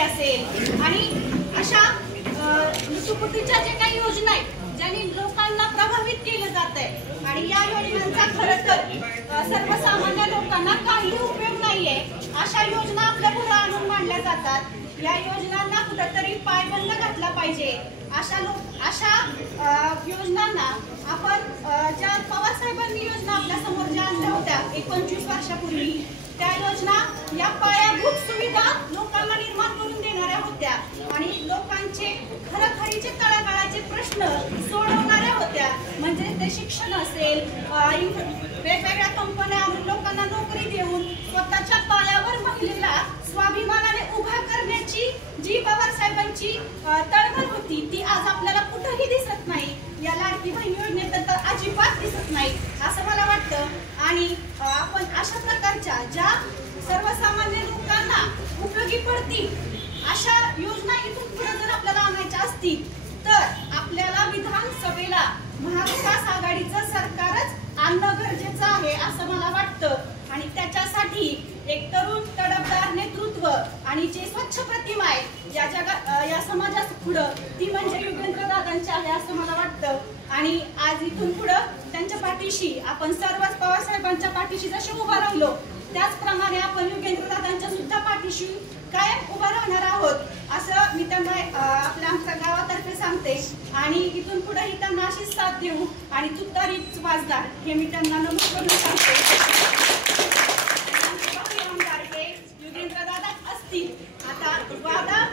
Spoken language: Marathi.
असेल आणि अशा सुपुटीच्या जे काही योजना आहेत ज्यांनी लोकांना प्रभावित केलं जात आहे आणि या योजनांचा खरं तर सर्वसामान्य लोकांना काही उपयोग नाहीये अशा योजना आपल्या पुढे आणून मांडल्या जातात। या योजनांना कुठेतरी पायबंद घातला पाहिजे। अशा योजनांना आपण ज्या पवार साहेबांनी योजना आपल्या समोर ज्या आणल्या होत्या 25 वर्षापूर्वी त्या योजना या पायाभूत सुविधा लोकांना निर्माण करून देणाऱ्या होत्या आणि लोकांचे खरखरीचे तळागाळाचे प्रश्न सोडवणाऱ्या होत्या। म्हणजे ते शिक्षण असेल, वेगवेगळ्या कंपन्या आणून लोकांना नोकरी देऊन स्वतःच्या पायावर महिलेला स्वाभिमानाने उभा करण्याची जी पवार साहेबांची तळमळ होती ती आज आपल्याला कुठेही दिसत नाही। या लाडकी बहीण योजनेत तर अजिबात दिसत नाही असं मला वाटतं। आणि आपण अशा प्रकारच्या ज्या सर्वसामान्य लोकांना उपयोगी पडतील अशा योजना इथून पुढे जर आपल्याला आणायच्या असतील तर आपल्याला विधानसभेला महाविकास आघाडीचं सरकारच आणणं गरजेचं आहे असं मला वाटतं। आणि त्याच्यासाठी एक तरुण तडफदार नेतृत्व आणि जे स्वच्छ प्रतिमा आहे या समाजात पुढं ती म्हणजे युगेंद्र दादांची आहे असं मला वाटतं। आणि आज इथून पुढं त्यांच्या पाठीशी आपण सर्वच पवार साहेबांच्या पाठीशी जसे उभा राहिलो त्याचप्रमाणे आपण युगेंद्र दादांच्या सुद्धा पाठीशी कायम उभा राहणार आहोत असं मी त्यांना आमच्या गावातर्फे सांगते। आणि इथून पुढेही त्यांना अशीच साथ देऊ आणि तुतारीच वाजणार हे मी त्यांना नमूद करून सांगते। युगेंद्र दादा असतील आता वादा